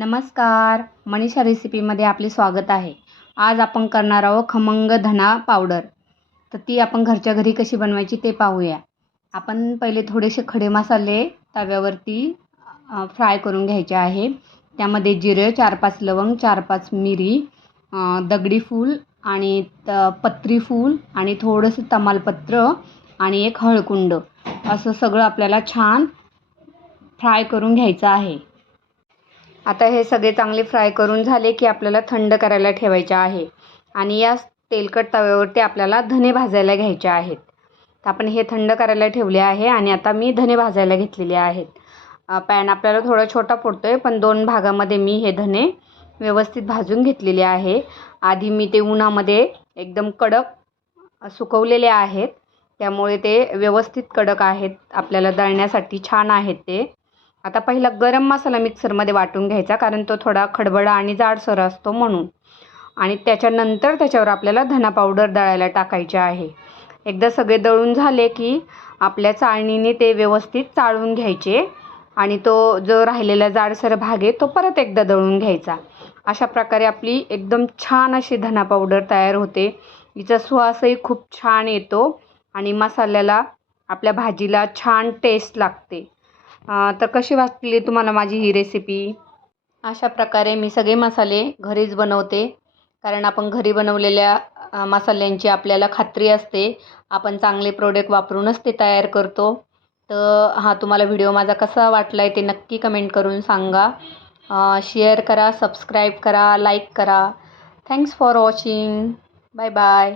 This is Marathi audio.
नमस्कार. मनीषा रेसिपीमध्ये आपले स्वागत आहे. आज आपण करणार आहोत खमंग धना पावडर. तर ती आपण घरच्या घरी कशी बनवायची ते पाहूया. आपण पहिले थोडेसे खडे मसाले तव्यावरती फ्राय करून घ्यायचे आहे. त्यामध्ये जिरे चार पाच लवंग चार पाच मिरी दगडी फूल आणि त पत्री फूल आणि थोडंसं तमालपत्र आणि एक हळकुंड. असं सगळं आपल्याला छान फ्राय करून घ्यायचं आहे. आता हे सगळे चांगले फ्राय करून झाले की आपल्याला थंड करायला ठेवायचे आहे. आणि या तेलकट तव्यावरती आपल्याला धने भाजायला घ्यायचे आहेत. तर आपण हे थंड करायला ठेवले आहे आणि आता मी धने भाजायला घेतलेले आहेत. पॅन आपल्याला थोडा छोटा पडतो आहे पण दोन भागामध्ये मी हे धने व्यवस्थित भाजून घेतलेले आहे. आधी मी ते उन्हामध्ये एकदम कडक सुकवलेले आहेत. त्यामुळे ते व्यवस्थित कडक आहेत. आपल्याला दळण्यासाठी छान आहेत ते. आता पहिला गरम मसाला मिक्सरमध्ये वाटून घ्यायचा कारण तो थोडा खडबडा आणि जाडसर असतो म्हणून. आणि त्याच्यानंतर त्याच्यावर आपल्याला धना पावडर दळायला टाकायचे आहे. एकदा सगळे दळून झाले की आपल्या चाळणीने ते व्यवस्थित चाळून घ्यायचे आणि तो जो राहिलेला जाडसर भाग आहे तो परत एकदा दळून घ्यायचा. अशा प्रकारे आपली एकदम छान अशी धना पावडर तयार होते. हिचा सुवासही खूप छान येतो आणि मसाल्याला आपल्या भाजीला छान टेस्ट लागते. तर कशी वाटली तुम्हाला माझी ही रेसिपी अशा प्रकारे मी सगळे मसाले घरीच बनवते. कारण आपण घरी बनवलेल्या मसाल्यांची आपल्याला खात्री असते. आपण चांगले प्रोडक्ट वापरूनच ते तयार करतो. तर हा तुम्हाला व्हिडिओ माझा कसा वाटला आहे ते नक्की कमेंट करून सांगा. शेअर करा सबस्क्राईब करा लाईक करा. Thanks for watching bye bye